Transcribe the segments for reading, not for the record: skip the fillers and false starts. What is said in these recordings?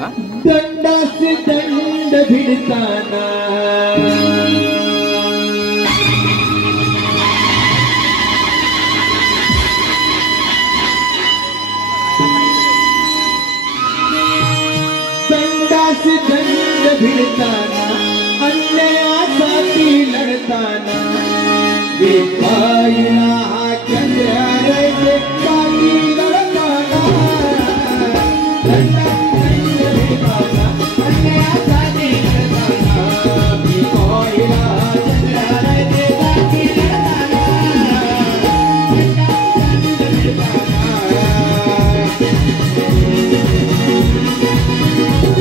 दंडासे दंड भिडताना दंडासे दंड भिडताना अन्यायासाठी लढताना विठाईला हा चंद्र रयते बाकी लढताना दंडासे दंड भिडताना अन्यायासाठी लढताना विठाईला हा चंद्र रयते बाकी लढताना दंडासे दंड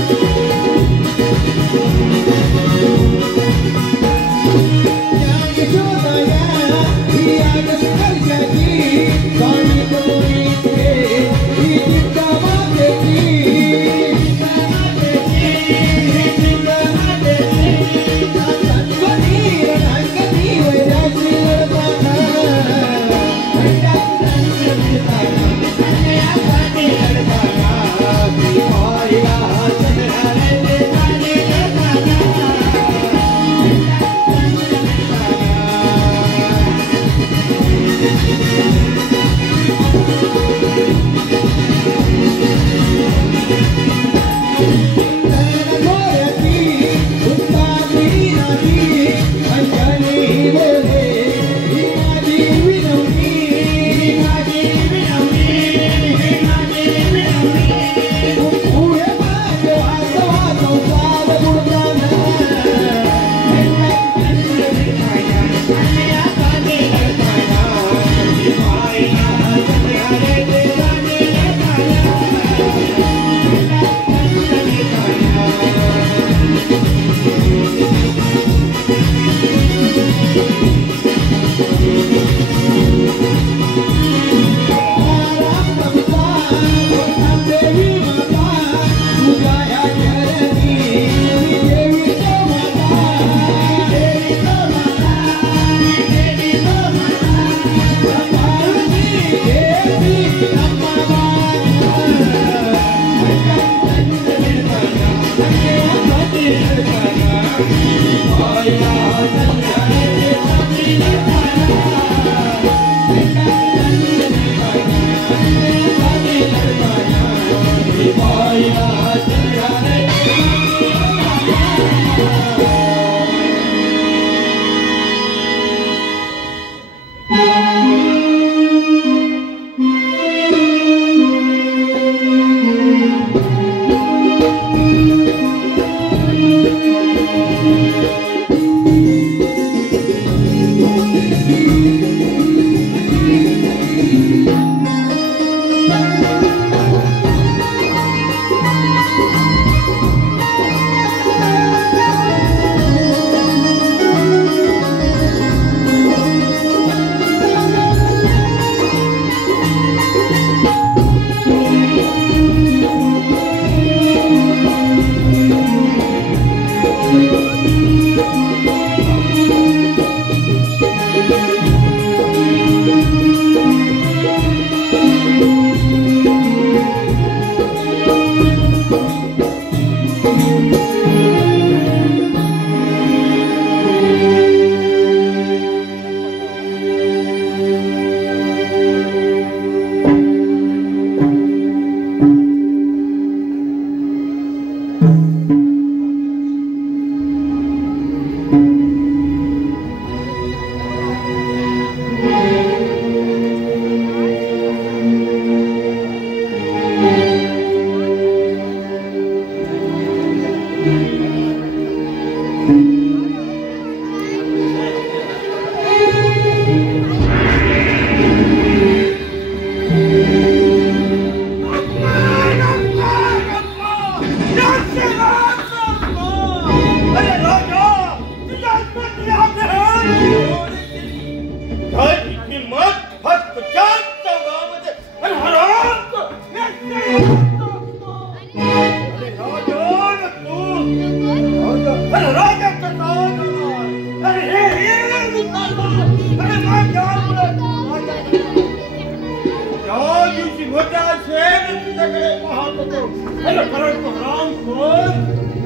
त्या दिवशी मोठ्या शेत तुझ्याकडे पाहत होतो अरे परंतु राम कोण?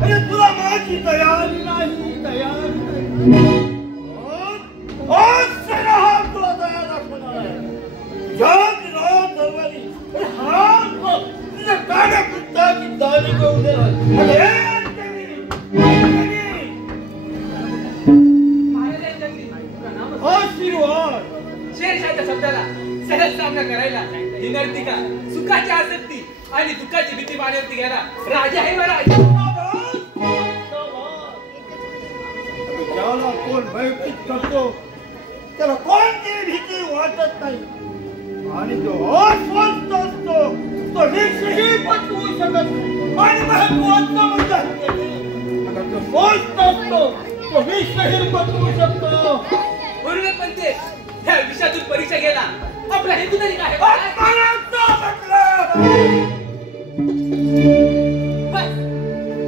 अरे तुला माझी तयारी नाही, तयारी नाही. आज सेना हा तुला तयार दाखवणार आहे. जग राम दरबारी हात तुझ्या गाड्या पुस्तकाची दारी करून देणार. शेरशाच्या शब्दाला सहज सामना करायला ही नर्तिका सुखाची आसक्ती आणि दुःखाची भीती मानवती घ्यायला राजा आहे महाराज. ज्याला कोण भयभीत करतो त्याला कोणतीही भीती वाटत नाही आणि जो अस्वस्थ असतो तो विषयही पचवू शकत नाही. आणि महत्वाचा मुद्दा जो स्वस्थ असतो तो विषयही पचवू शकतो. म्हणूनच म्हणते ह्या विषयातून परीक्षा गेला आपला हेतू तरी काय?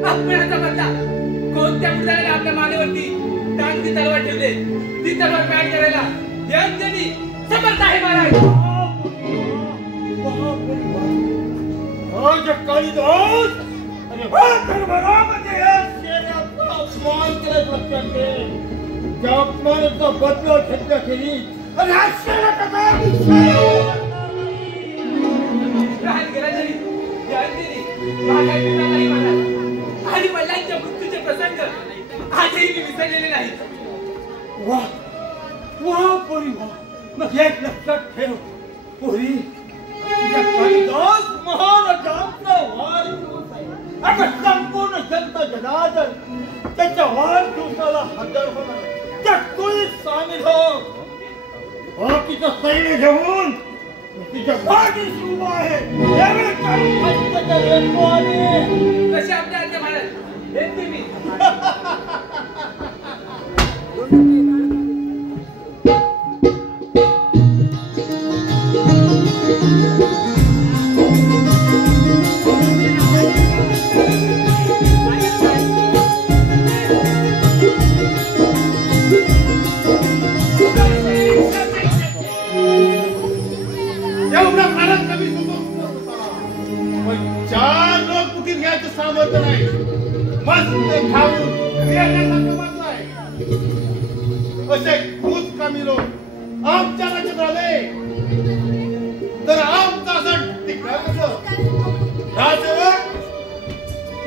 आपणाचा बदला कोणत्या मुद्द्याने आपल्या मानेवरती टांगती तलवार ठेवले ती तलवार पॅट करायला हे अंजनी समर्थ आहे महाराज. कालिदास आणि दरबारामध्ये या शेणाचा अपमान करत लक्षात घे. त्या अपमानाचा बदला घेतल्याखेरीज आणि हा शेणाचा काय राहत गेला तरी हे अंजनी महाराज नाही महाराज आणि वडिलांच्या मृत्यूचे प्रसंग आजही मी विसरलेले नाहीत. वा वा पोरी वा. मग एक लक्षात ठेव पोरी तुझ्या कालिदास महाराजांचा वाढदिवस आहे. आता संपूर्ण जनता जनार्दन त्याच्या वाढदिवसाला हजर होणार. त्यात तूही सामील हो. बाकीचं सैन्य घेऊन तिच्या पाठीशी उभा आहे. यावेळी काही फटका येतो आहे. कसे आपल्या आज्ञा महाराज येते मी. सामर्थ्य नाही मस्त खाऊन असे खूप कमी लोक आमच्या राज्यात आले तर आमचा असं टिकणार कसं? राजसेवक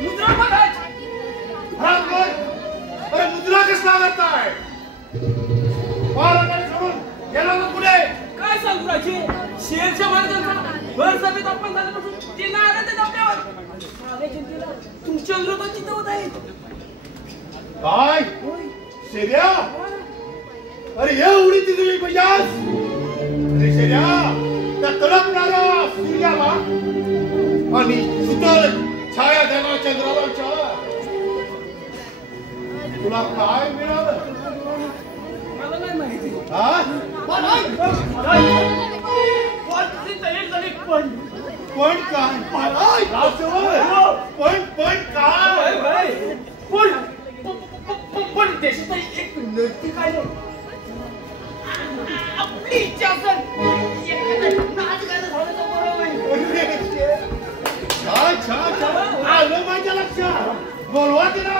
मुद्रा महाराज अरे मुद्रा कसला करताय? बाळाकडे सोडून गेला ना पुढे. काय सांगू राजे शेरच्या महाराजांचा भर सभेत अपमान झाल्यापासून ते नाराज आहेत आपल्यावर. तुमच्या विरोधात चित्त होत आहेत. काय शेर्या? अरे एवढी ती तुझी बजाज? अरे शेर्या त्या तडपणाऱ्या सूर्याला आणि सुतळ छाया देणाऱ्या चंद्राला विचार तुला काय मिळालं? मला नाही माहिती. हा पण काय पण काय पण देशात एक नर्तिक आहे आपली इच्छा असेल नाच गाणं झालं तर बरोबर छान छान छान आलं माझ्या लक्षात. बोलवा तिला.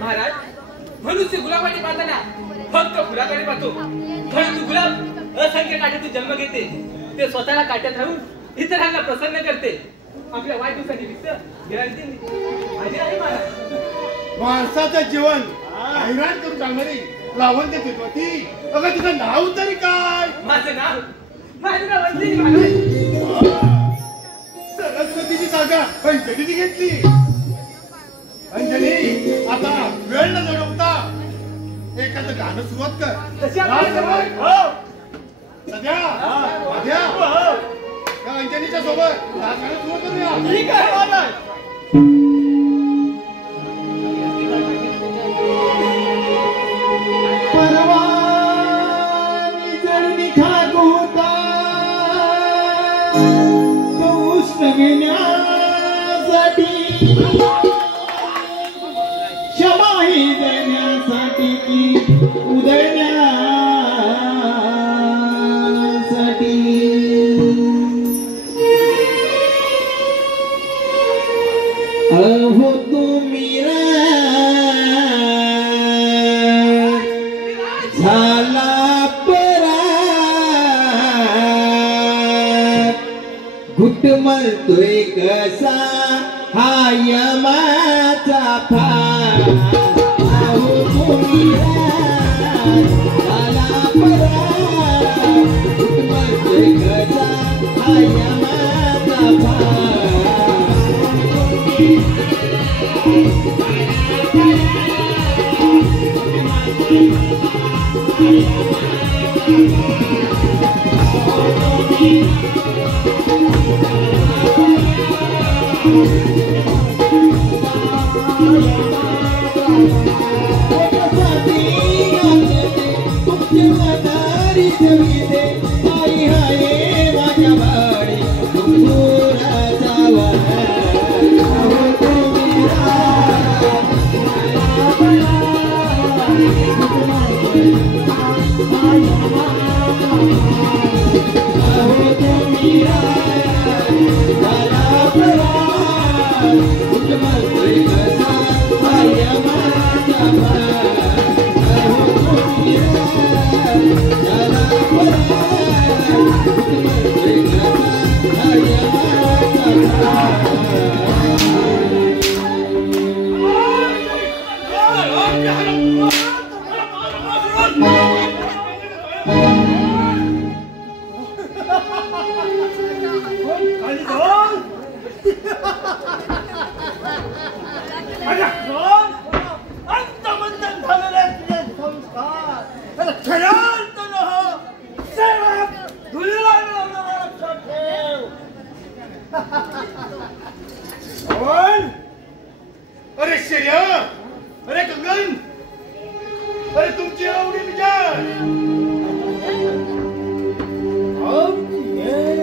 महाराज मनुष्य गुलाबाने पाहताना फक्त फुलाकडे पाहतो परंतु गुलाब असंख्य काठ्यातून जन्म घेते. ते स्वतःला काट्यात राहून इतरांना प्रसन्न करते. आपल्या वाढदिवसानिमित्त आहे महाराज. माणसाचं जीवन हैराण करून टाकणारी लावण्य देतो ती. अगं तुझं नाव तरी काय? माझं नाव अंजनी महाराज. सरस्वतीची जागा अंजलीने घेतली. अंजली आता वेळ न घडवता एखादं गाणं सुरुवात कर. सध्या त्या अंजलीच्या सोबत गाणं सुरुवात करूया. ठीक आहे. परवानी जर निघाग होता तो उष्ण घेण्यासाठी उधळण्यासाठी अहो तुम्ही झाला परात घुट मरतोय कसा हा यमाचा फार अहो तुम्ही झाला परात घुट मरतोय कसा हा यमाचा फार अरे शेर्या, अरे गंगन, अरे तुमची आवडी विचार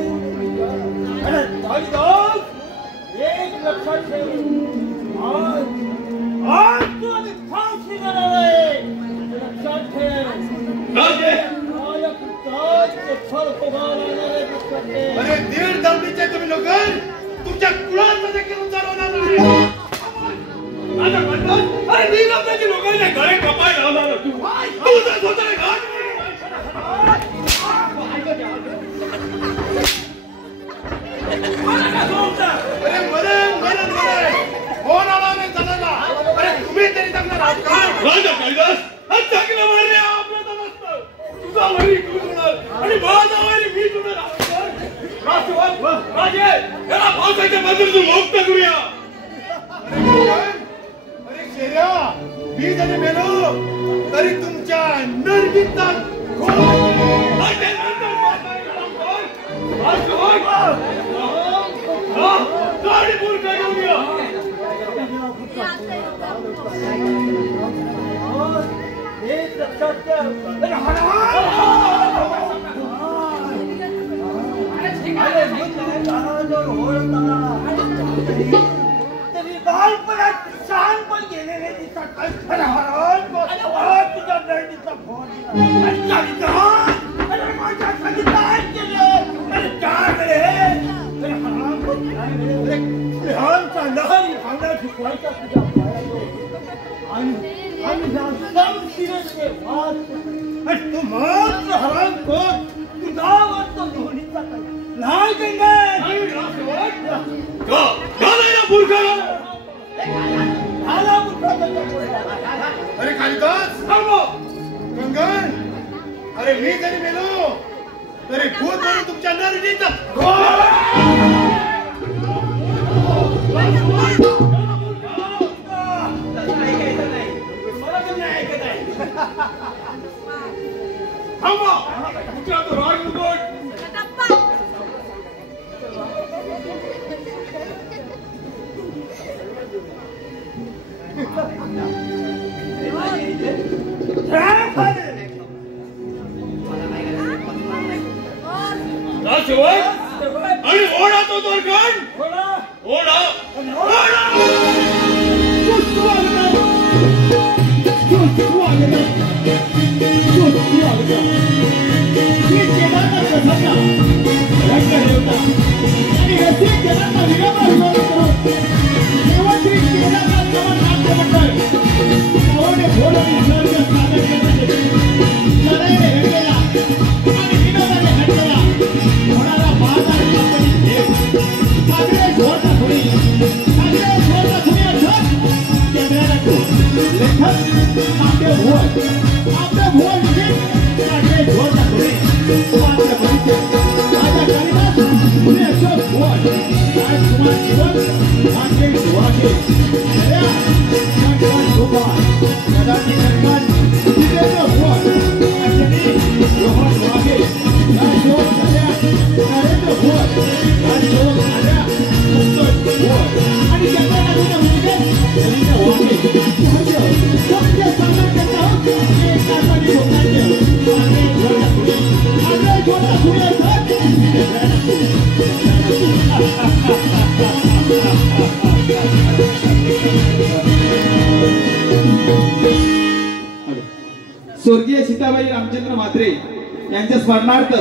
अरे तालीदार एक लक्षात ठेव आज तू आधी फाशी देणार आहे लक्षात ठेव अरे दीड दमडीचे तुम्ही लोक तुमच्या कुळाचं देखील उच्चार होणार नाही माझा म्हणतात अरे मी लोकांची लोकांच्या गळे कपाय लावणार तू तुझं स्वतःला घाट अरे मरण मरण मरण कोण आला नाही चालायला अरे तुम्ही तरी चांगला राहत का राजा कैलास आज चांगलं मारणे आपलं तर नसतं तुझा वरी तू जुळणार आणि माझा वरी मी जुळणार राजे याला पावसाच्या बाजूला मुक्त करूया अरे शेर्या मी जरी मेलो तरी तुमच्या नरगितात गाडी पुरका घेऊया एक लक्षात ठेव तरी बालपणात शहाणपण गेलेले दिसतात तुझ्या बहिणीचा फोन अरे माझ्या काय केलं अरे त्याकडे लहानचा लहान भावना शिकवायचा तुझ्या आणि तू मात्र हराम कोण तुझा वाटतो धोनीचा नाही अरे कालिदास गंगन अरे मी जरी मेलो तरी भूत म्हणून तुमच्या नरडीचा आणि ओढा तो दोरखंड ओढा ओढा नामदेव भुवन म्हणजे माझे भुवन दाखवले माझ्या परिचय माझ्या कालिदास पुणे अशोक भुवन आज कुमार जीवन माझे सुहागे नया शंकर गोपाळ सदाजी शंकर जितेंद्र भुवन अंजनी रोहन वाघे राजोग झाल्या नरेंद्र भुवन राजोग झाल्या मुक्तोज भुवन आणि त्यांना लागून म्हणजे रवींद्र वाघे सत्य संघटन काल्पनिक लोकांचे मागे जोडा पुढे आग्रह जोडा पुढे स्वर्गीय सीताबाई रामचंद्र म्हात्रे यांच्या स्मरणार्थ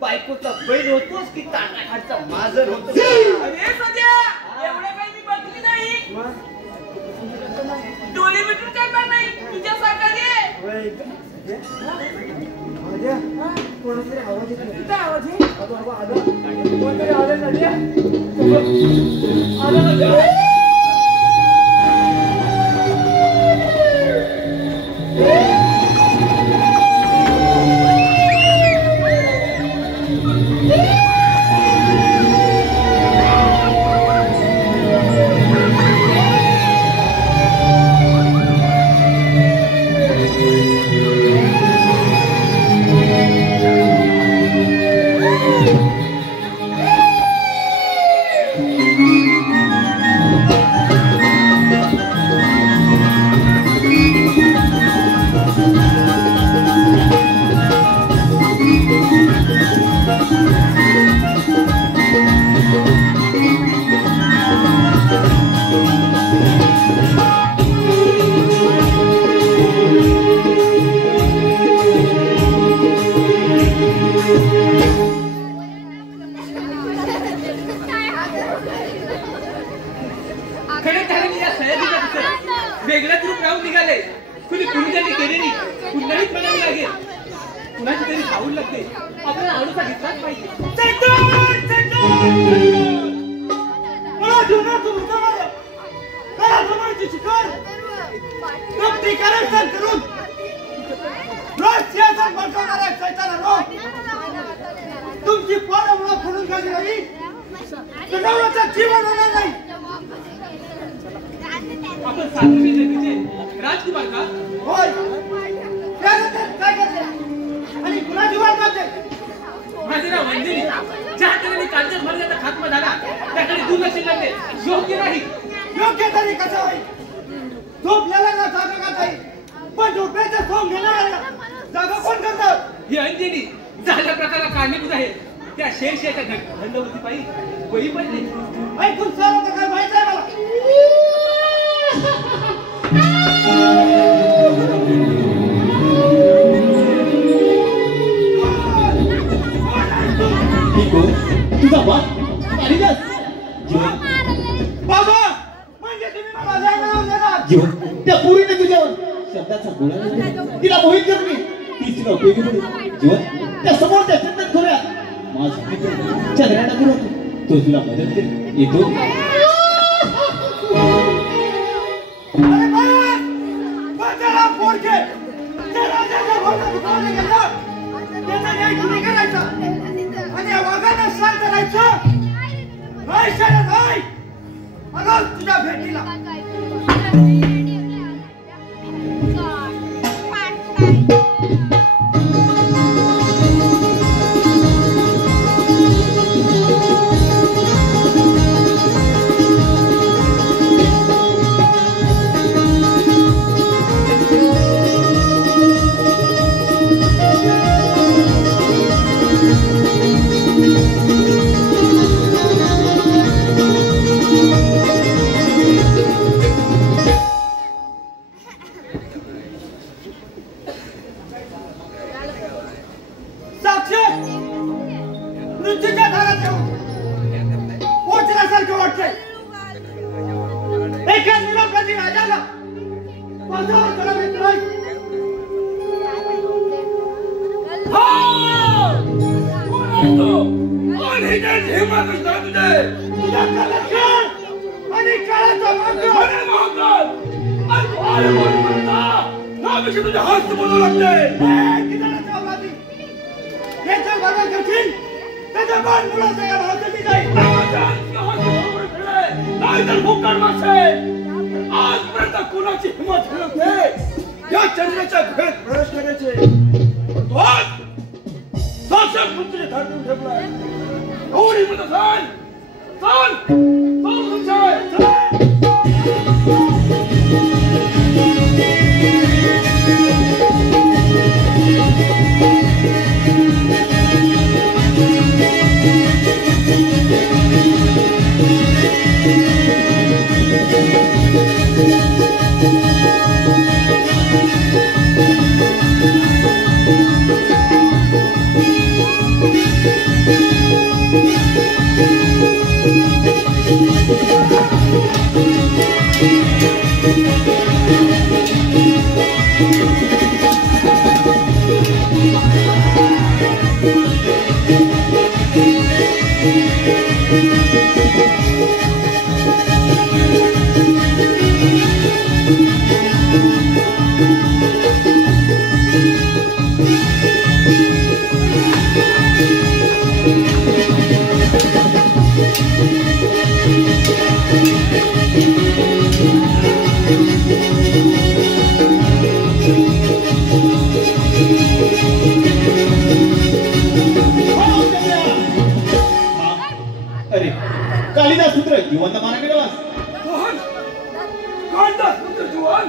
बायकोचा बैल होतोस की तानाखाचा माजर होतो. अरे सध्या एवढ्या काही मी बघली नाही. डोळे मिटून करणार नाही तुझ्या सारखाने. कोणतरी आवाज येतो. किती आवाज आहे? कोणतरी आवाज सध्या आला सध्या. वेगळाच रूप राहून निघाले. कुणी पुरुषांनी केलेली पुन्हाही म्हणावी लागेल. कुणाची तरी खाऊन लागते. आपल्याला आवडीचा घेतलाच पाहिजे. तुमची पोरं मुलं फुलून गेली नाही नवराचा जीवन होणार नाही. आपण सातवी जगीचे राजकुमार का? होय. काय करते आणि कुणाची वाट करते? माझे नाव वंदिनी. ज्या हाताने कालच्या भरल्याचा खात्मा झाला त्याकडे दुर्लक्ष लागते. योग्य नाही. योग्य तरी कसं होईल? झोप यायला ना जागा का ताई? पण झोपेचं सोंग घेणाऱ्याला जागा कोण करतं? ही अंजनी झाल्या प्रकाराला कारणीभूत आहे. त्या शेरशेच्या दंडवती पायी बळी पडले. ऐकून सर्व तर काय माहित आहे मला. तुझा बाप बाबा म्हणजे तुम्ही मला नाव देणार. जीवन त्या पोरीने तुझ्यावर शब्दाचा गोळा तिला मोहित करणे तीच तुला उपयोगी पडेल. जीवन त्या समोरच्या चंदन खोऱ्यात माझा मित्र चंद्राला बोलवतो. तो तुला मदत करेल. येतो. अरे बाळा पोरके त्या राजाच्या घोड्यात दुखावले गेलं त्याचा न्याय तुम्ही करायचा. पैशाला नाही आलो तुझ्या भेटीला. अरे कालिदास पुत्र जीवनला मारा गेलास. कालिदास पुत्र जीवन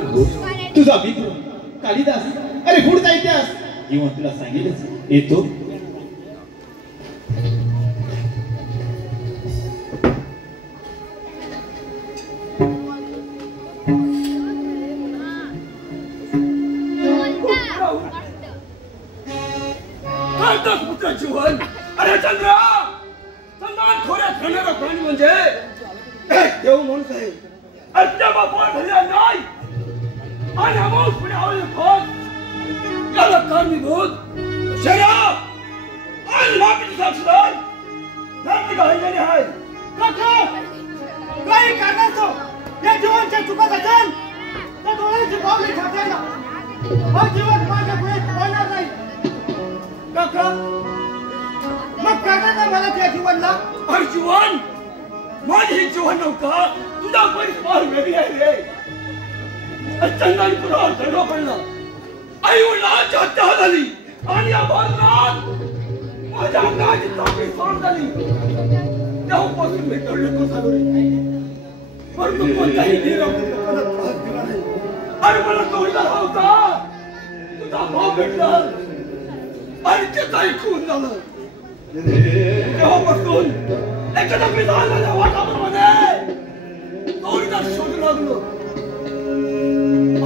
तुझा मित्र कालिदास. अरे पुढचा इतिहास जीवन तुला सांगेलच. येतो कालिदास पुत्र जीवन. अरे चंद्रा संधान खोऱ्यात खाणारा प्राणी म्हणजे एक देव माणूस आहे. अद्याप आपण भरल्या नाही आणि अमाऊसपणे आवडले खोत याला कारणीभूत शरीर आणि मागील साक्षीदार धार्मिक हल्ल्याने आहे. काही कारणास्तव या जीवनच्या चुकत असेल तर डोळ्याची पावले खात्याला हा जीवन माझ्या पुढे पडणार नाही. काका मग करणार नाही मला त्या जीवनला. अरे जीवन माझे हे जीवन नव्हता तुझा परिस्थिती वेगळी आहे रे. चंदन पुरा दंड पडला आई वडिलांची हत्या झाली आणि या भारतात माझ्या अंगाची चांगली सोड झाली. तेव्हापासून मी तळलेको झालो रे. परंतु कोणताही मला त्रास दिला नाही. आणि मला तोडला होता तुझा भाव भेटला आणि त्याचं ऐकून झालं. तेव्हापासून एखादा मी झालेल्या वाटामध्ये तोडीचा शोध लागलो.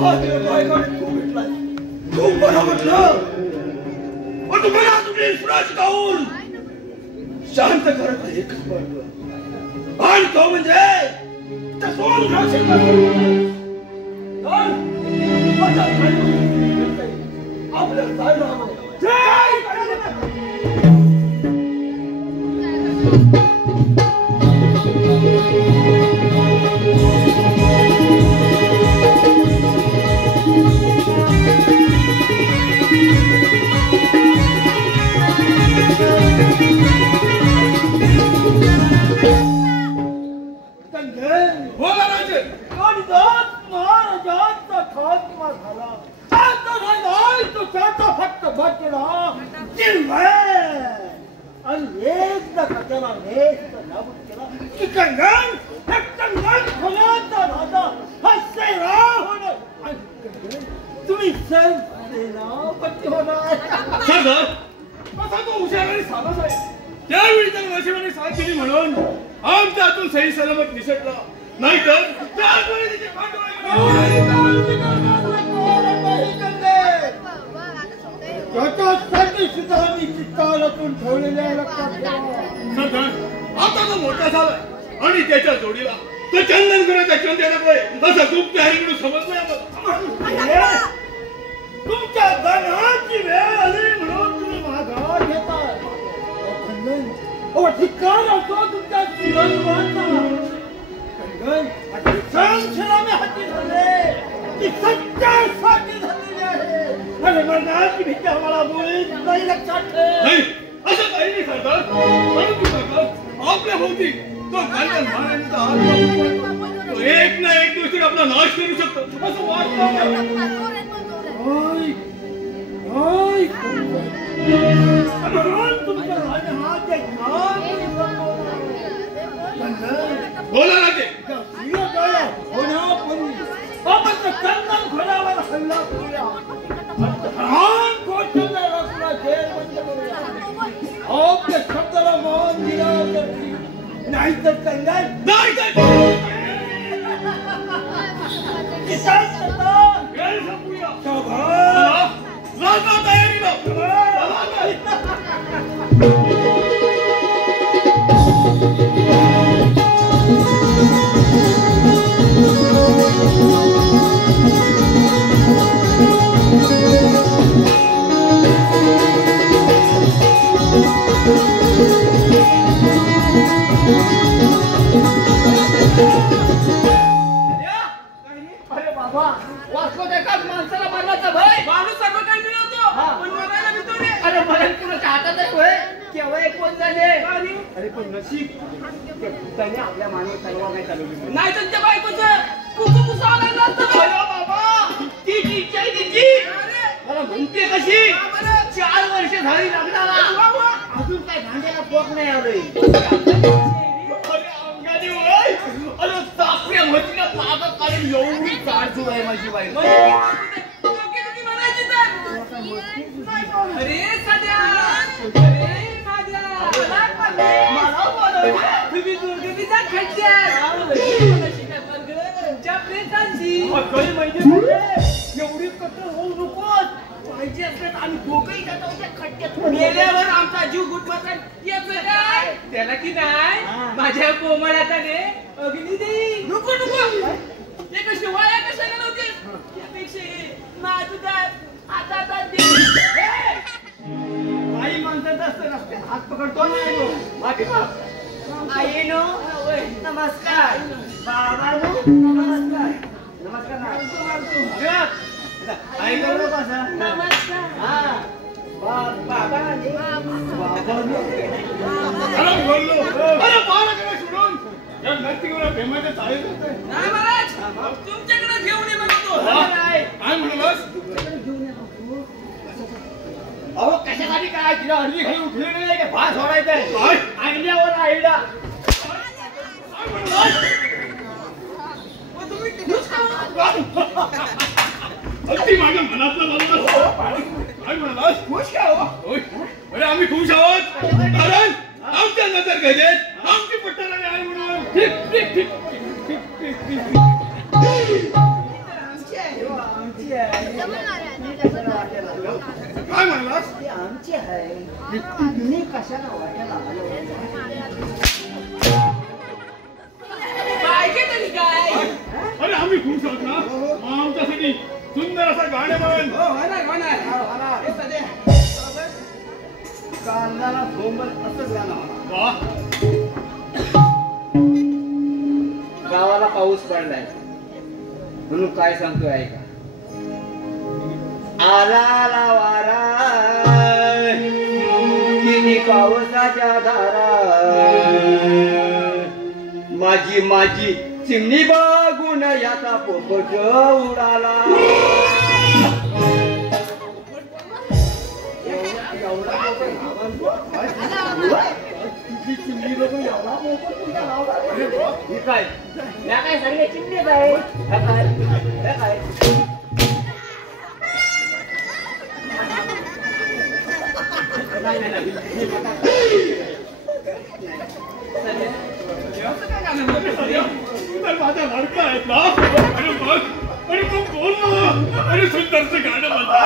आज बायकाने तू भेटलाय खूप बरं म्हटलं. पण तुम्हाला तुझी सुराची गाऊन शांत करत एकच मार्ग आणि तो म्हणजे त्या सोन राशीला आपल्या जायला हवं. एकदा कथेला नेस्त नाबूद केला की कंगन खोल्याचा राजा हा सैराव होणार आणि तुम्ही सेनापती होणार. सरदार असा तो हुशार आणि साधा साहेब त्यावेळी तर नशिबाने साथ दिली म्हणून आमच्या हातून सही सलामत निसटला, नाहीतर त्यावेळी त्याचे पाठ त्याच्यासाठी सुद्धा मी चित्तालातून ठेवलेल्या लक्षात ठेवा. सरदार आता तो मोठा झाला आणि त्याच्या जोडीला तो चंदन करायचा चंद्याला असं गुप्त हरिकडून समजलं. तुमच्या धनाची वेळ आली म्हणून तुम्ही माघार घेताय. ठिकाण असो तुमच्या जीवनवाचा कंगन आता संशयाने हाती झाले ती सत्यासाठी झालेली आहे आणि मरणाची भीती आम्हाला मुळीच नाही. लक्षात ठेव. नाही असं काही नाही सरदार, परंतु सरदार आपल्या भोवती तो कल्याण महाराजांचा हात तो एक ना एक दिवशी आपला नाश करू शकतो असं वाटतं. बोला राजे. आपण चंदन घोड्यावर हल्ला करूया. आपल्या शब्दाला मान दिला नाहीतर कंगन वाचलो एकाच माणसाला मरणाचा भय. माणूस सर्व काही मिळवतो पण मरायला भीतो रे. अरे मरण कुणाच्या हातात आहे होय? केव्हा एक कोण झाले. अरे पण नशीब त्याने आपल्या मानव सर्व काही चालवली नाही तर त्या बायकोचं कुकू कुसावं लागलं असतं. अरे बाबा ती इच्छा आहे तिची. मला म्हणते कशी 4 वर्ष झाली लग्नाला अजून काय भांड्याला पोक नाही आलोय. अरे चाकऱ्या म्हशीला पागल काढून एवढी काळजू आहे माझी बाई. अरे सध्या तुम्ही दुर्गतीचा खड्ड्यात एवढी कठोर होऊ नकोस. पाहिजे असल्यास आम्ही दोघंही जातो त्या खड्ड्यात. मेल्यावर आमचा जीव गुटमाचा याचं काय त्याला की नाही माझ्या कोमळाताने अग्नी देई. नको नको ते कशी वाया कशाला नव्हते त्यापेक्षा माझा आता आई माणसाचा असतं नसते हात पकडतो आई नो नमस्कार बाबा नमस्कार नमस्कार आई करू कसा नमस्कार हा बाबा नाही महाराज तुमच्याकडे घेऊन ये म्हणतो. काय म्हणालास? अहो कशासाठी काय तिला हल्ली खाली उठलेली नाही भात सोडायचंय आयल्यावर आयला. अगदी माझ्या मनातलं काय म्हणालास? खुश का हो? अरे आम्ही खुश आहोत कारण आमच्या नजर गजेत आमची पट्टाला आहे म्हणून. काय म्हणालास? आमची आहे तुम्ही कशाला वाटायला पाहिजे तरी काय. अरे आम्ही खुश आहोत ना आमच्यासाठी सुंदर असा गाणे म्हण. कांदाला सोबत असंच गाणं. वाह गावाला पाऊस पडलाय म्हणून काय सांगतोय ऐका. आला वारा किती पावसाच्या धारा माझी चिमणी बघून याचा पोपट उडाला. तुझी चिमणी बघू एवढा मोठा तुझ्या नावाला. अरे वा. हे काय या काय सगळे चिमणीच आहे. हे काय हे काय नाही नाही नाही तर माझा लडका आहेत ना. अरे बघ. अरे मग बोल ना. अरे सुंदरचं गाणं म्हणता.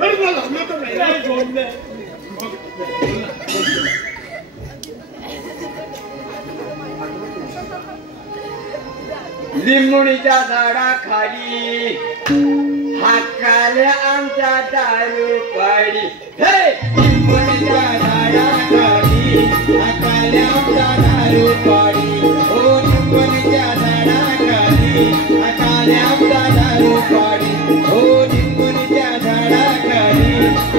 अरे मला लग्न तर नाही रे, बोलले. लिंबुणीच्या झाडाखाली हाकाल्या आमच्या दारू काढी. हे लिंबुणीच्या झाडाखाली हाकाल्या आमच्या दारू काढी. हो लिंबुणीच्या झाडाखाली हाकाल्या आमच्या दारू काढी. हो लिंबुणीच्या झाडाखाली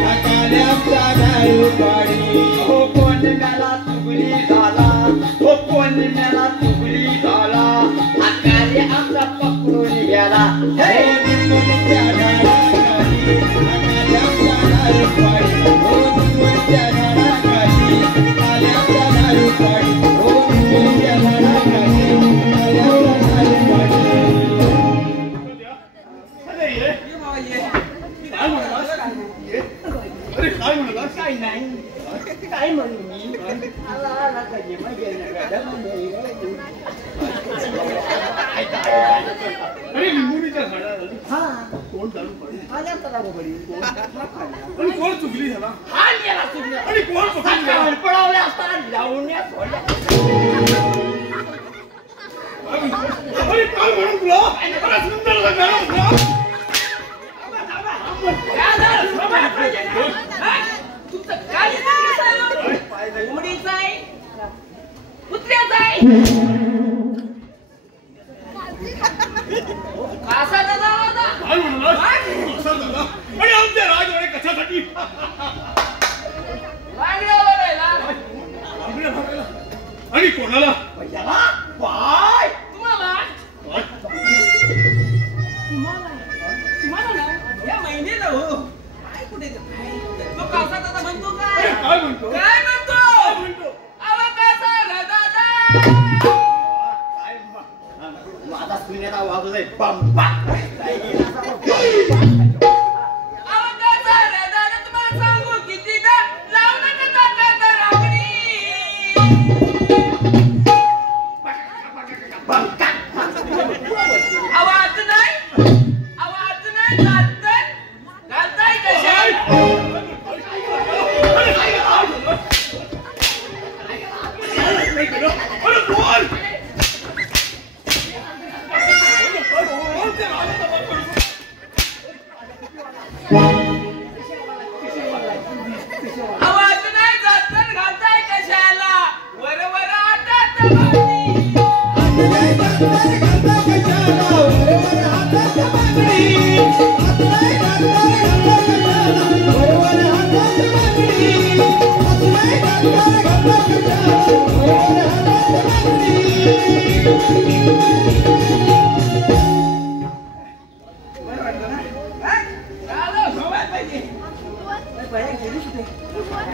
हाकाल्या आमच्या दारू काढी. हो कोण मेला चुगली झाला. हो कोण मेला चुगली झाला. हाकाल्या आमचा पकडून गेला. हे लिंबुणीच्या झाडाखाली हाकाल्या आमच्या दारू काढी. हो लिंबुणीच्या झाडाखाली हाकाल्या आमच्या दारू काढी. हो लिंबुणीच्या झाडाखाली हाकाल्या आमच्या दारू काढी. अरे ये. काय म्हणालास? अरे काय म्हणालास? काय नाही काय म्हणू मी. आला आला कधी मजा अरे लिंबुणीच्या झाडाला हा कोण दारू पाडी? आल्या तर बरी आणि कोण चुकली झाला? हा गेला तुम्ही आणि कोण पकडून गेला? पळवले असताना लावण्या सोडल्या. अरे काय म्हणून तुला? अरे सुंदरचं गाणं म्हणा. तुमचं काय उमडीचं आहे कुत्र्याचं आहे कासा दादा होता. काय म्हणालास? असं झालं. आणि आमच्या राजवाडे कशासाठी? वांगड्या बघायला आंबऱ्या भागायला. आणि कोणाला? याला पाय तुम्हाला काय? तुम्हाला ना या महिन्याला हो काय कुठे तो कासा दादा म्हणतो अरे काय काय म्हणतो? काय म्हणतो काय म्हणतो? अहो कासा दादा काय माझा सुनेला वाजत आहे पंपा. अहो कासा दादा तुम्हाला सांगू किती का लावू नका दादा रावणी आवाज नाही घालताय घालताय कशा अरे बोल. आवाज नाही घालताय कशाला वर वर हातात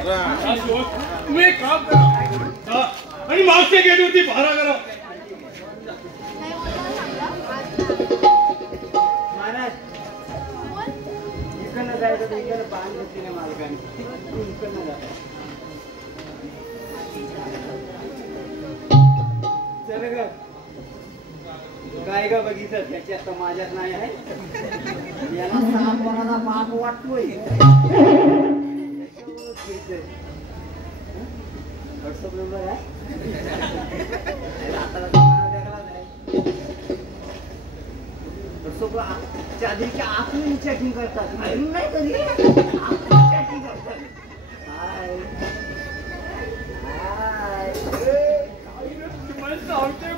तुम्ही एक काम करा. हा. आणि मागच्या गेटवरती पहारा करा. महाराज इकडनं जायचं तर इकडं पान घेतली नाही मालकाने. इकडनं जायचं चल ग काय ग बघितलं त्याच्यात तर माझ्यात नाही आहे. याला साप कोणाला बाप वाटतोय. व्हॉट्सअप नंबर आहे. आता जमाना वेगळाच आहे. व्हॉट्सअपला चादरीच्या आतून चॅटिंग करतात. नाही कधी आतून चॅटिंग करतात. हाय हाय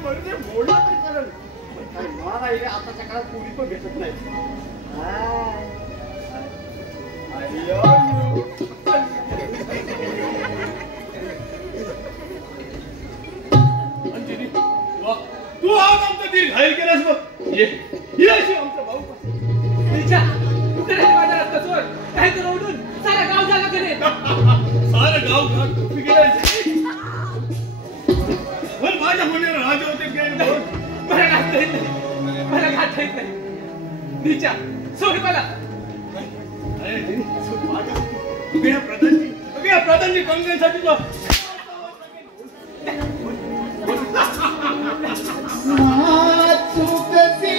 म्हणजे बोला तरी करेल. मला आताच्या काळात पोरी पण भेटत नाही. हाय अंजली, तू आज आमचा दीर्घायल केलास बघ. ये अशी आमचा भाऊ. नाही तर ओढून सारा गाव झाला करेल. सारं गाव तुम्ही गेलाय. पण माझ्या म्हणण्यावर राजा होते काय मला गाठता येत नाही, मला गाठता येत नाही. नीचा सोड मला. प्रधानजी काँग्रेससाठी नाचुकती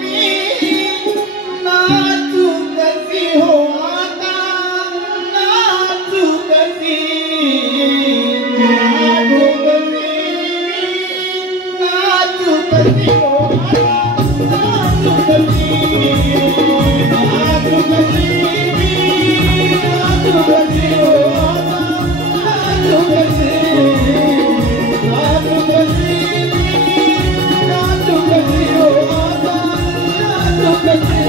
मी नाचुकती हो आता नाचुकती नाचुकती हो आता नाचुकती नाचुकती नाचुकती हो आता नाचुकती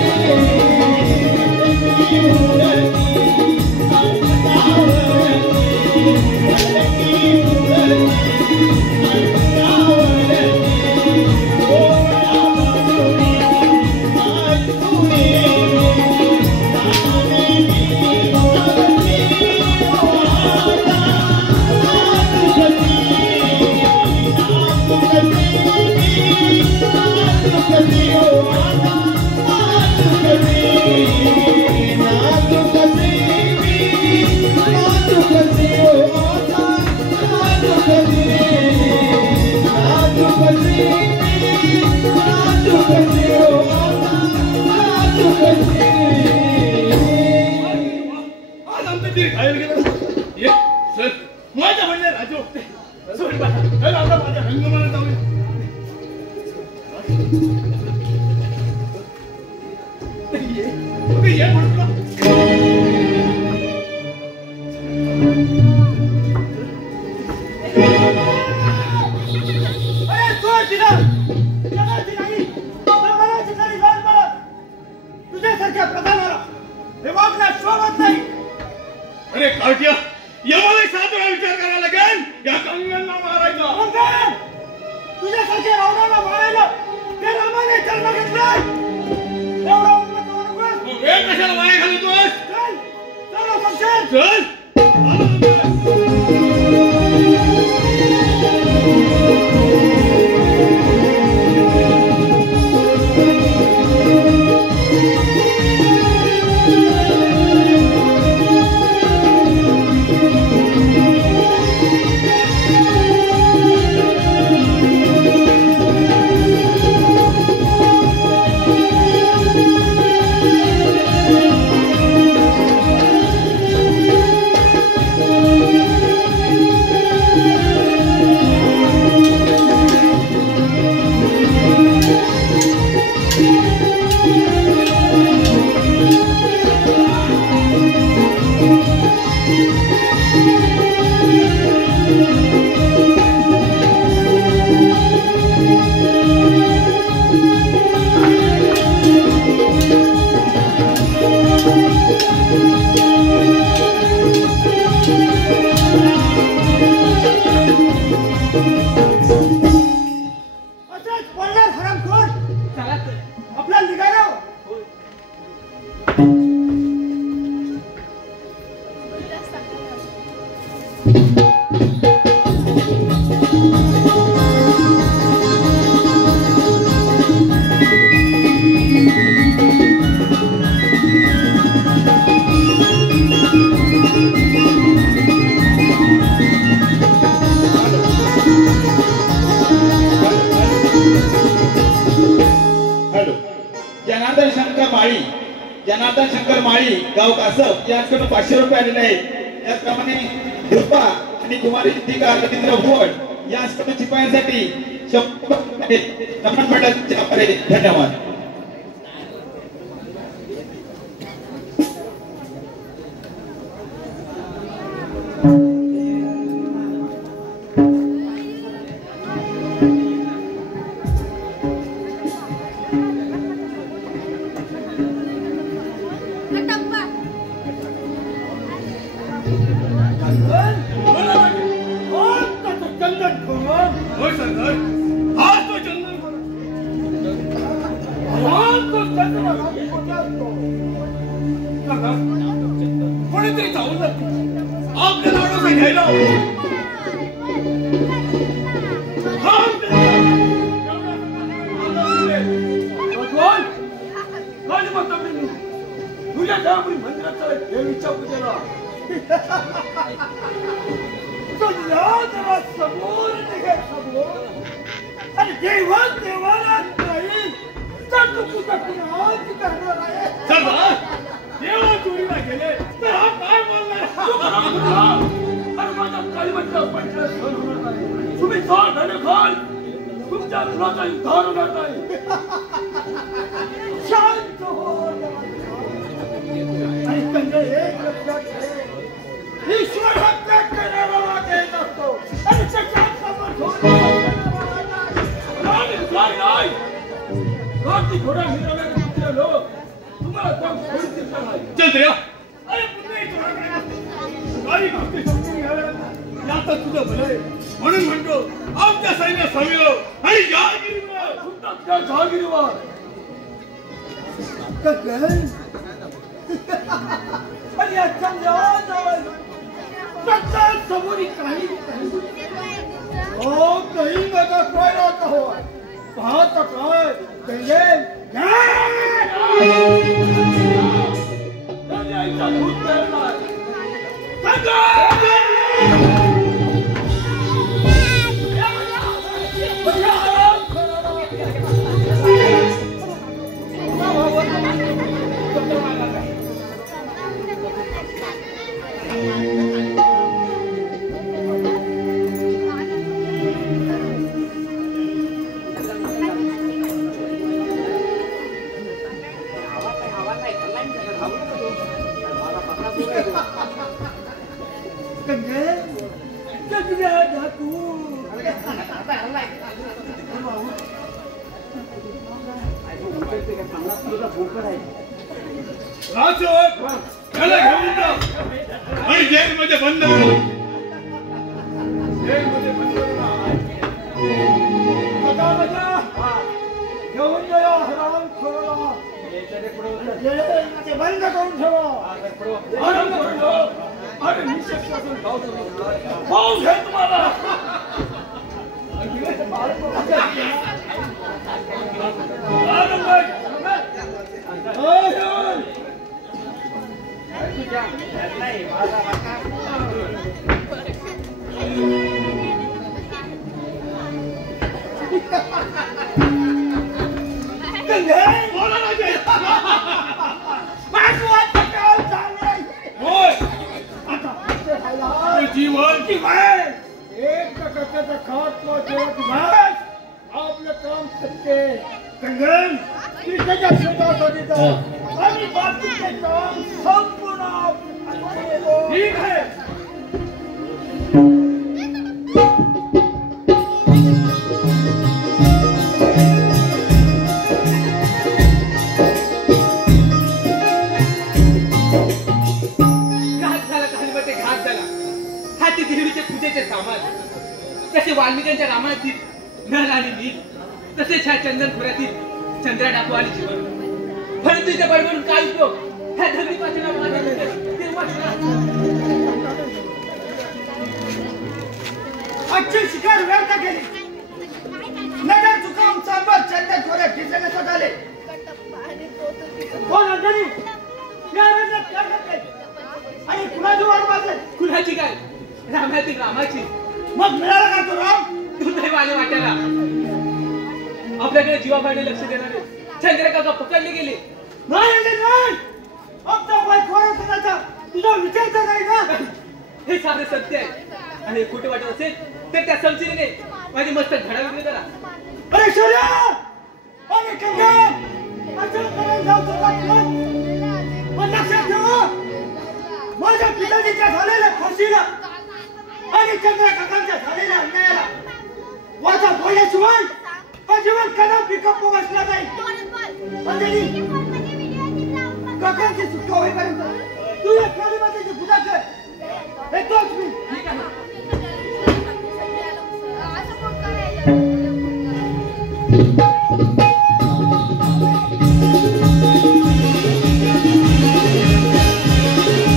माझ्या म्हणणे राजू सोड माझ्या रंगमाला जाऊया. ये म्हटलं तुझ्यासारख्या प्रधानाला हे वागण्यात शोभत नाही. अरे कार्ट्या यामध्ये साधूला विचार करायला लागेल. या कंगनांना मारायचं तुझ्यासारख्या रावणाला मारायला ते रामाने जन्म घेतलाय. एवढा वेळ कशाला वाया घालतोय. चल चल चल जनार्दन शंकर माळी गाव कासप यांच्याकडून 500 रुपये आलेले आहेत. त्याचप्रमाणे कृपा आणि कुमारी दीपिका रवींद्र भोड यांच्याकडून चिपायांसाठी 100 रुपये नमन मंडळाचे आभार. धन्यवाद. चंदन कोणीतरी जाऊन जाते आपल्याला अडवून घ्यायला भगवान काय म्हणतो मी तुझ्या गावी मंदिराचा देवीच्या पूजेला समोर निघे समोर आणि देवाला नाही तर तू करणार आहे देवा चोरीला गेले तर हा काय बोलणार अरे माझा काळीबट्टा पडला सहन होणार नाही तुम्ही खाल तुमच्या मुलाचा उद्धार होणार नाही शांत हो आणि कंद एक लक्षात ठेव ईश्वर हत्या करणारा देत असतो आणि त्याच्या समोर नाही रात्री घोडा हिरवल्या लोक तुम्हाला कोण सोडतील का नाही चल रे अरे काही गोष्टी समजून घ्याव्या याचं तुझं भलंय म्हणून म्हणतो आमच्या सैन्य समिलो आणि जहागिरीवर तुमच्या जहागिरीवर आणि आजच्या सत्ता समोरी काही हो काही माझा काय राहत हो पाहत काय आईचा दूध पेरणार जेलमध्ये बंद घेऊन जा हराम खोरा बंद करून ठेवा अरे निश्चित पाऊस घे तुम्हाला जीवन की एक टक्क्याचा खात्मा ठेवत आपलं काम करते कंगन त्याच्या शेतासाठी आणि बाकीचे काम संपूर्ण ठीक आहे तसे वाल्मिकांच्या रामायणातील नळ आणि नील तसेच ह्या चंदनपुरातील चंद्रा डाकू आणि जीवन परंतु इथे बडबडून काय उपयोग ह्या धर्मी आजची शिकार व्यर्थ केली नगर चुकाम सांबत चंदन खोऱ्यात खिचण्यात आले कोण अंजनी काय करते आणि कुणाची वाट पाहते कुणाची काय रामायणातील रामाची मग मिळाला का तो राम दुर्दैवाने वाट्याला आपल्याकडे जीवाभावाने लक्ष देणारे चंद्रकाका पकडले गेले नाही आमचा बाय खोऱ्याचा तुझा विचारचा नाही का हे साधे सत्य आहे आणि खोटे वाटत असेल तर त्या समजिरीने माझी मस्तक घडावी करा अरे सूर्या अरे कंगा अचल करायला जाऊ शकत पण लक्षात ठेवा माझ्या पिताजीच्या झालेल्या फाशीला आणि चंद्रकाकांच्या झालेल्या अन्यायाला वाचा बोलल्याशिवाय अजिबात कदा पिकअप बसला नाही अंजली काकांची सुटका होईपर्यंत तू या कालीमातेची पूजा कर येतोच मी ठीक आहे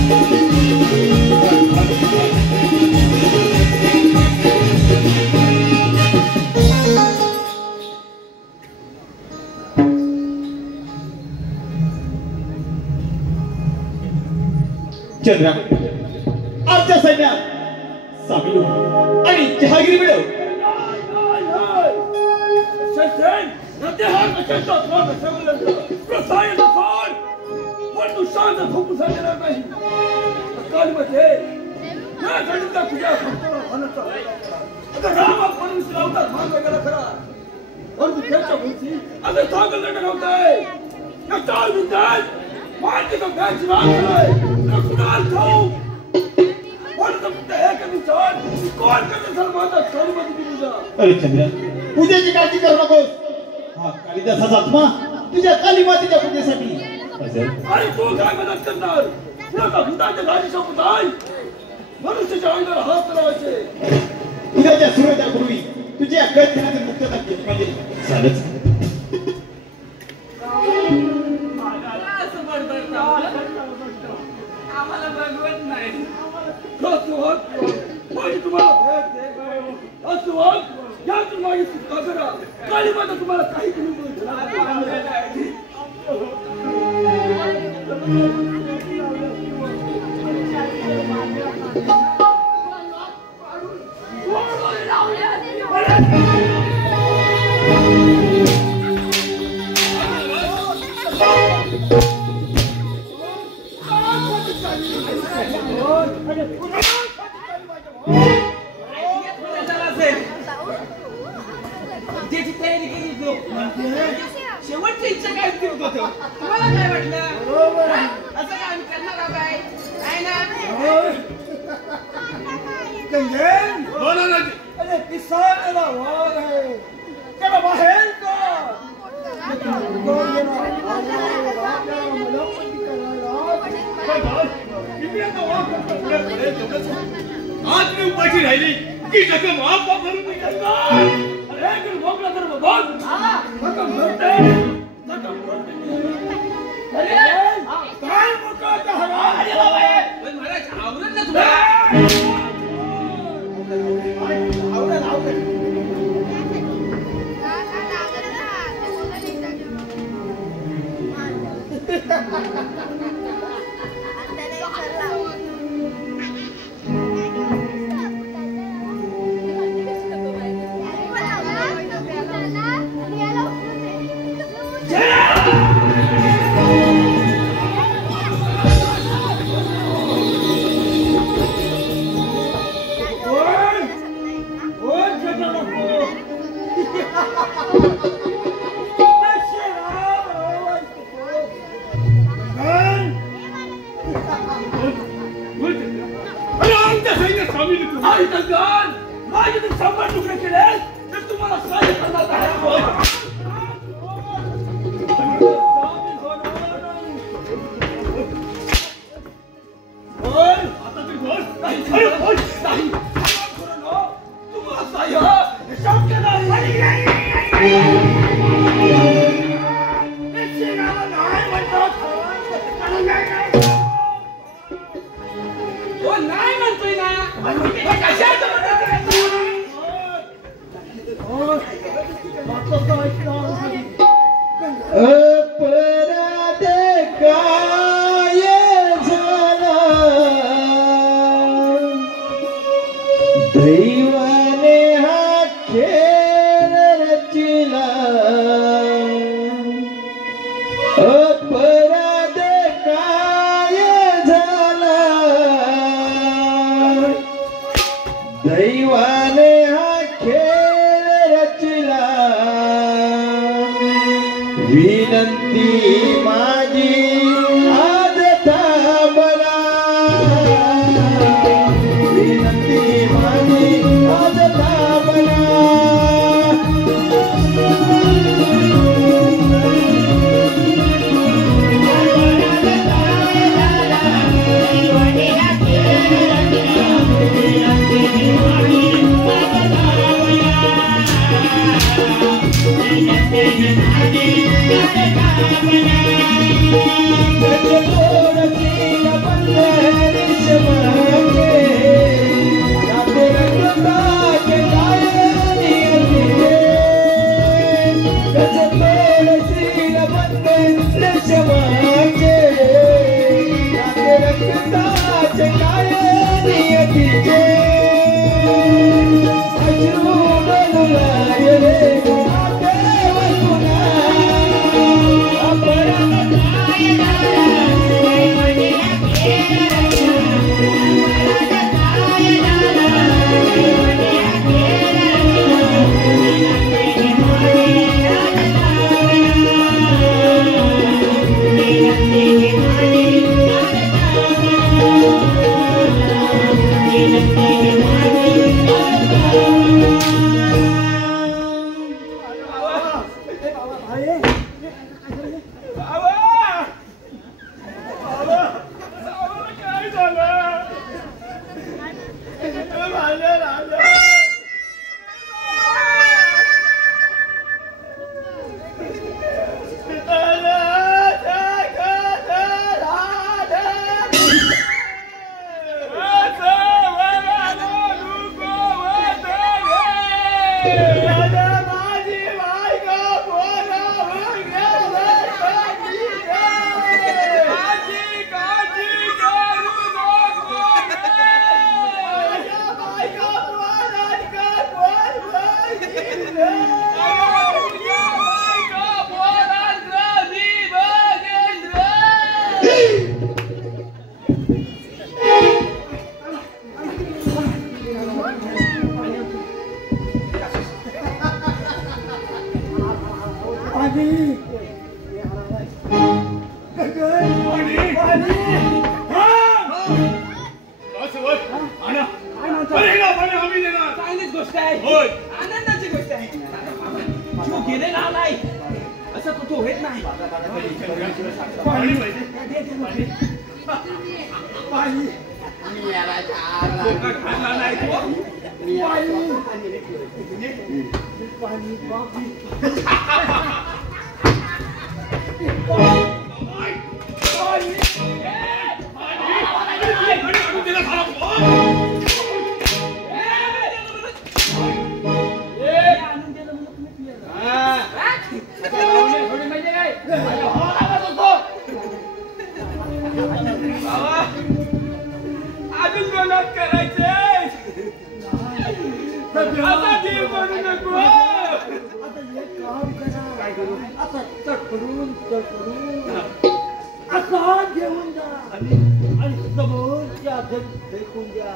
Thank you. चंद्रा आमच्या सैन्यात सामील हो आणि जहागिरी मिळव. अरे चंद्रा पूजेची काळजी करू नकोस. हा कालिदासाचा आत्मा तुझ्या काली मातेच्या पूजेसाठी. अरे तू काय मदत करणार? तुला भूताच्या गाडी सोबत आहे मनुष्याच्या अंगाला हात लावायचे. उद्याच्या सूर्योदयापूर्वी तुझ्या गैरसमजातून मुक्तता केली पाहिजे. चालच आम्हाला बघवत नाही. काली माता तुम्हाला काही शेवटची इच्छा काय होती होतं? तुम्हाला काय वाटलं? असं काय आम्ही करणार आहोत काय? नाही ना? अरे किसान वाघ आहे त्याला बाहेर का आज मी उपाशी राहिली की जखम आप भरून भोगला तर बघ काय मोठा मला आवडत ना तुला. माझे तर संबंध तुकडे केले तर तुम्हाला सहाय्य करणार आहे. तुम्हाला सहाय्य शक्य नाही. नाही म्हणतोय ना. अपराध काय झाला दैवाने हा खेळ रचिला. अपराध काय झाला दैवाने हा खेळ रचिला. विनंती माझी आज थांबला. विनंती माझी आज थांबला. Thank you. एकताच काय नियतीचे अश्रू डोलुलाय रे देव तुला अपराध काय चांगलीच गोष्ट आहे, आनंदाची गोष्ट आहे. जीव गेलेला नाही असं कुठं होत नाही. अजून कोणात करायचे आता जीव करू नको. आता एक काम करा, काय करू आता चकडून असा घेऊन जा आणि समोरच्या फेकून द्या.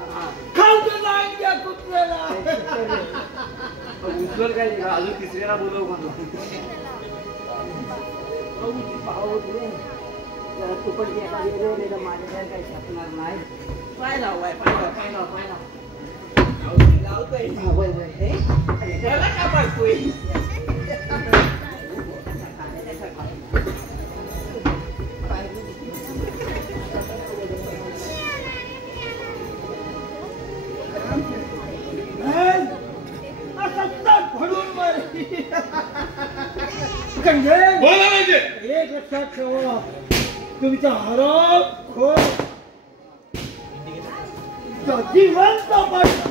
खाऊन नाही द्या कुत्र्याला. उचल काय अजून तिसऱ्याला बोलव म्हणून तुपट माझ्या काही छापणार नाही. पाय लाव पाय लाव लावतोय त्याला का पाडतोय. एक लक्षात ठेवा, तुमचा हरप खोल जिवंत पडला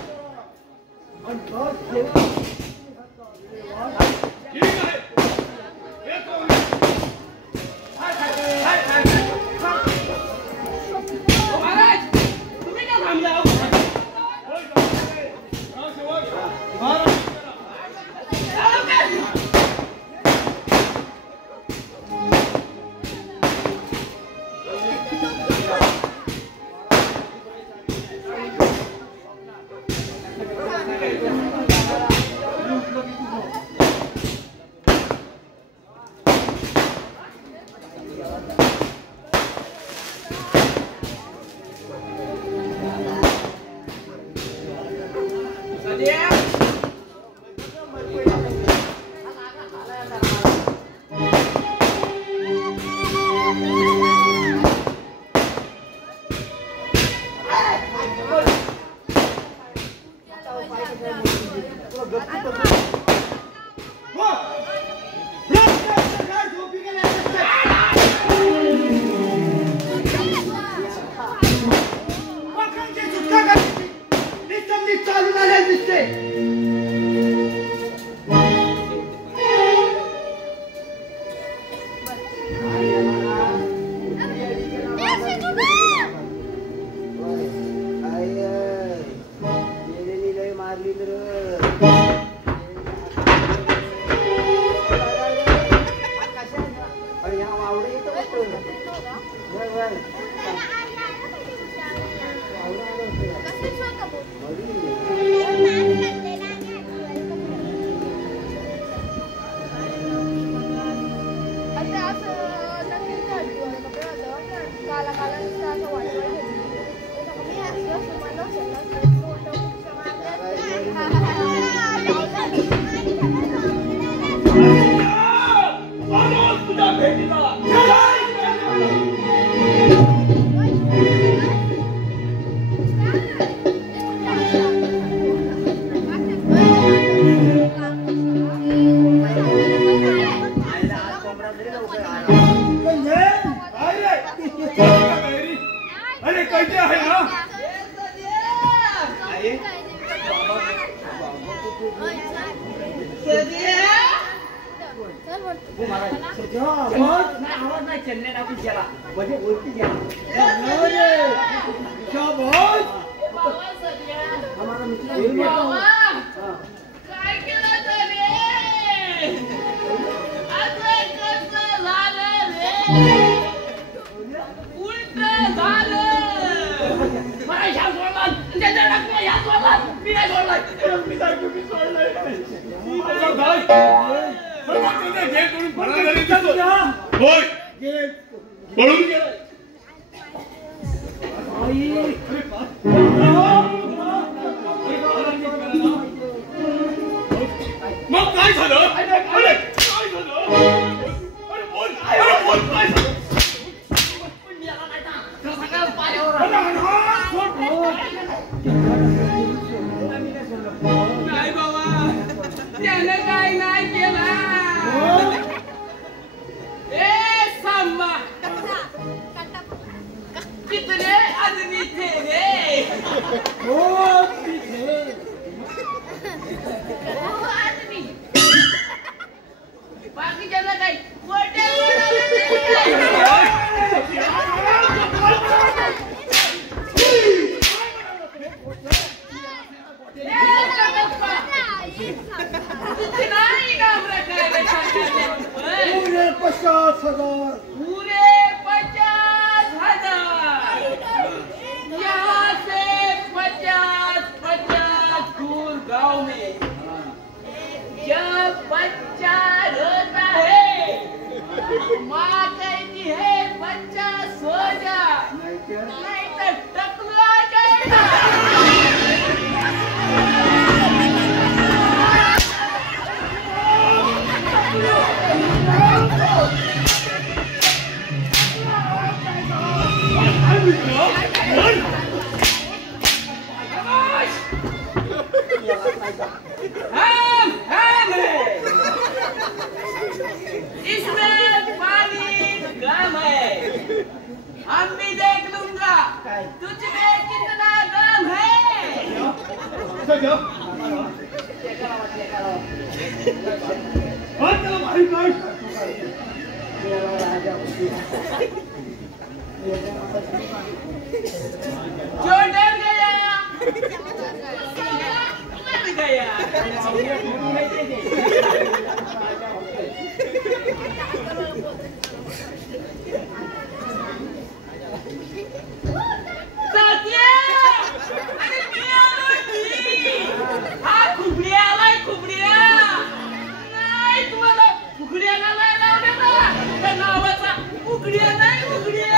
महाराज तुम्ही का थांबला? ऐकायचे आहे ना? आई, आवाज नाही चेन्नई टाकून गेला म्हणजे ओळखी गेला काय केलं रे? असं कसं झालं रे? उलट झालं. मला ह्या सोडला, त्याच्या टाकला ह्या सोडला, मी नाही सोडला. मी सोडलाय. होय पळून गेला. मग काय झालं? अरे काय झालं? अरे बोल, काय झालं? नाही बाबा, त्यानं काय नाही केलं. ए सांबा, कितने आदमी थे रे? वो आदमी. बाकीच्यांना काय मोठ्या पूरे 50,000 पूरे 50,000 यहाँ से 50 दूर गांव में जब बच्चा रोता है माँ कहती है बच्चा सो जा नहीं तो टकला जाएगा. इसमें पानी कम है. हम भी देख लूंगा तुझ में कितना दम है. जो डर गया मर गया. साथिया, अरे मी आलोय की. हा खुबड्या आलाय खुबड्या. नाही तुम्हाला खुबड्याला नाही लावलं ना. त्या नावाचा उघड्या नाही उघड्या.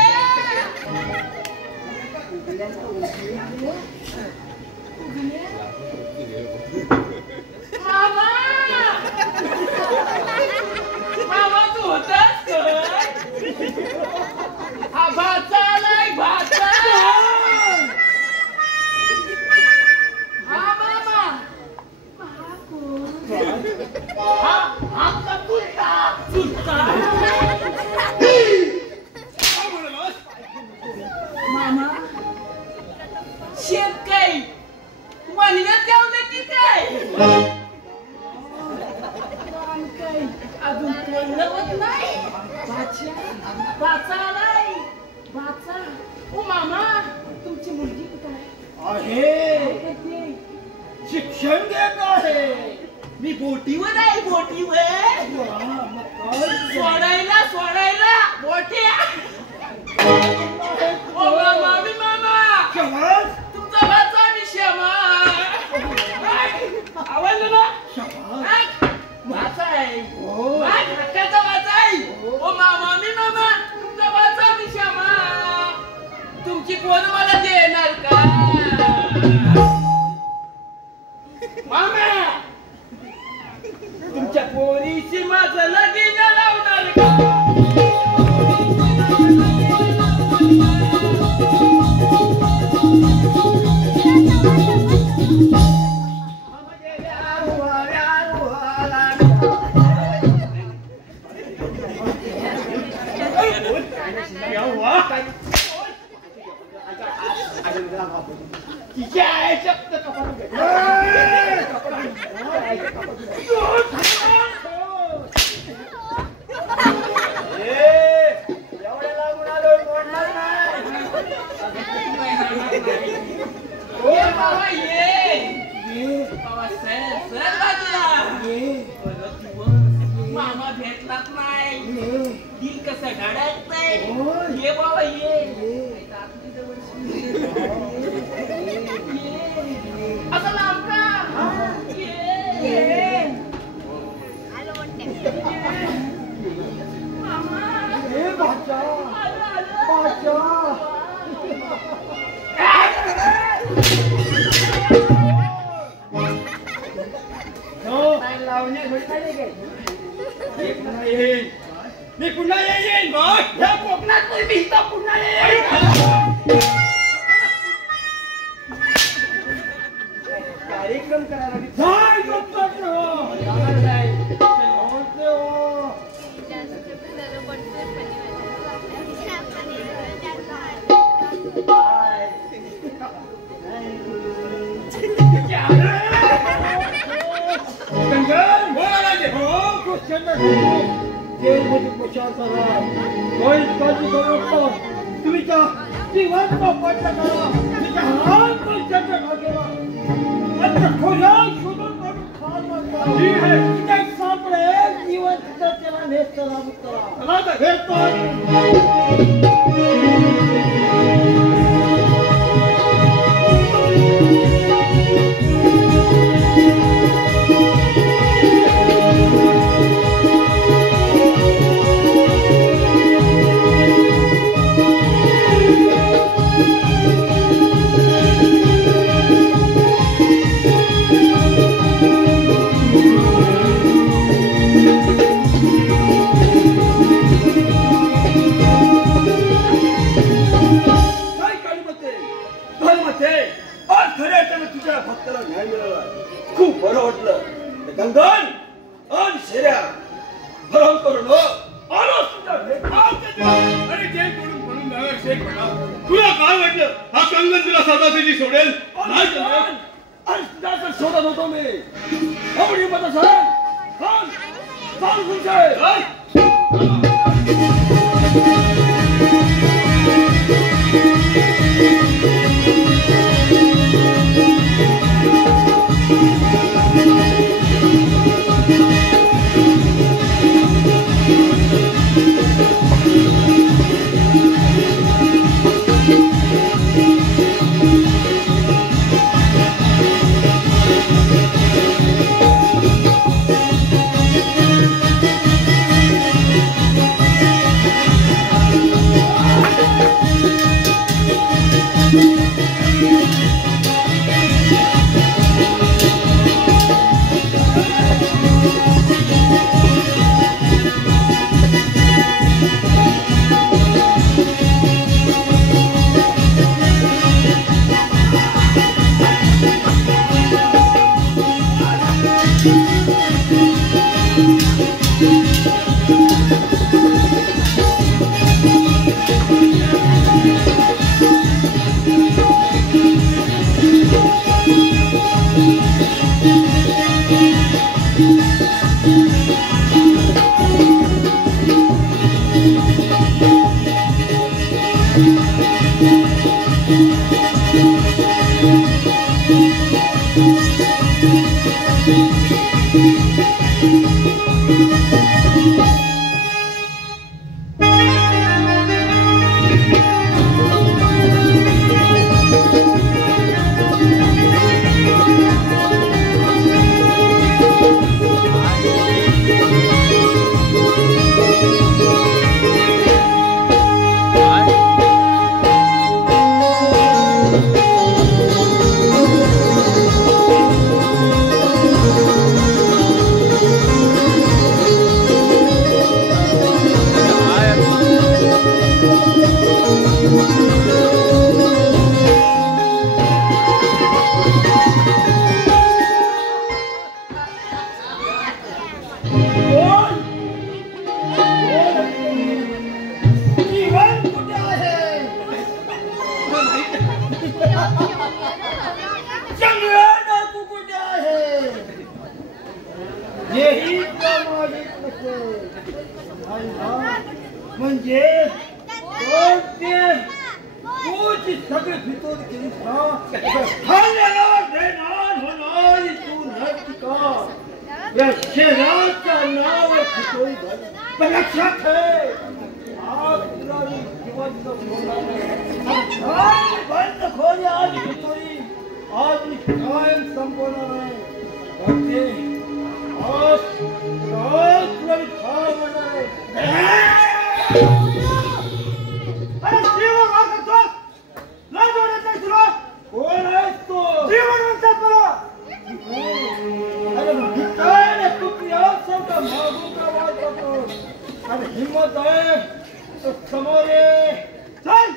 मामा, मामा तू होतास काय? हा भाचा आलाय भाचा. हा मामा, हा कोण? हा आमचा चुलता. चुलता मामा शेत काय वणव्यात गावलं की काय? अजून कळलं नाही. भाचा आलाय भाचा. ओ मामा, तुमची मुलगी कुठं आहे? शिक्षण देत आहे. मी बोटीवर आहे बोटीवर. सोडायला सोडायला बोट्या. ओ मामा मी मामा तुमचा भाचा मी श्यामा. आवडलं ना? भाचा आहे. हक्काचा भाचा आहे. ओ मामा मी मामा तुमचा भाचा मी श्यामा. तुमची पोर मला देणार का? मामा तुमच्या पोरीशी माझं लगीन लावणार का? तिच्या आईच्या कपाळात घे. एवढ्या लागून आलो मोडणार नाही. ओ बाबा ये बाबा सर बाजूला मामा भेटलाच नाही. दिल कसं गाडत नाही. ये बाबा ये असं लाव का ये मामा बाचा मी पुन्हा येईन या कोकणात मी पुन्हा येईन. कार्यक्रम करायला तुम्ही सापडे जीवन त्याला नेत खूप बरं वाटलं. गंगन आणि शेऱ्या भरम करून आलो तुझ्या अरे जे म्हणून नगर शेख म्हणा. तुला काय वाटलं हा कंगन तुला सदाची सोडेल? आणि शोधत होतो मी. आवडी मत सांग तुमच्या चांगला डाकू कुठे आहे हेही माहित नसेल म्हणजे तूची सगळी फितोड केली होणार तू नका या शहराच्या नावावर फितोडी झाली पण लक्षात ठेव आज तुला मी जिवंत बोलणार बंद खोली आज फितोडी आज मी कायम संपवणार आहे आज तुला मी ठार म्हणणार आहे हिम्मत आहे तो समोर ये चल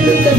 Thank you.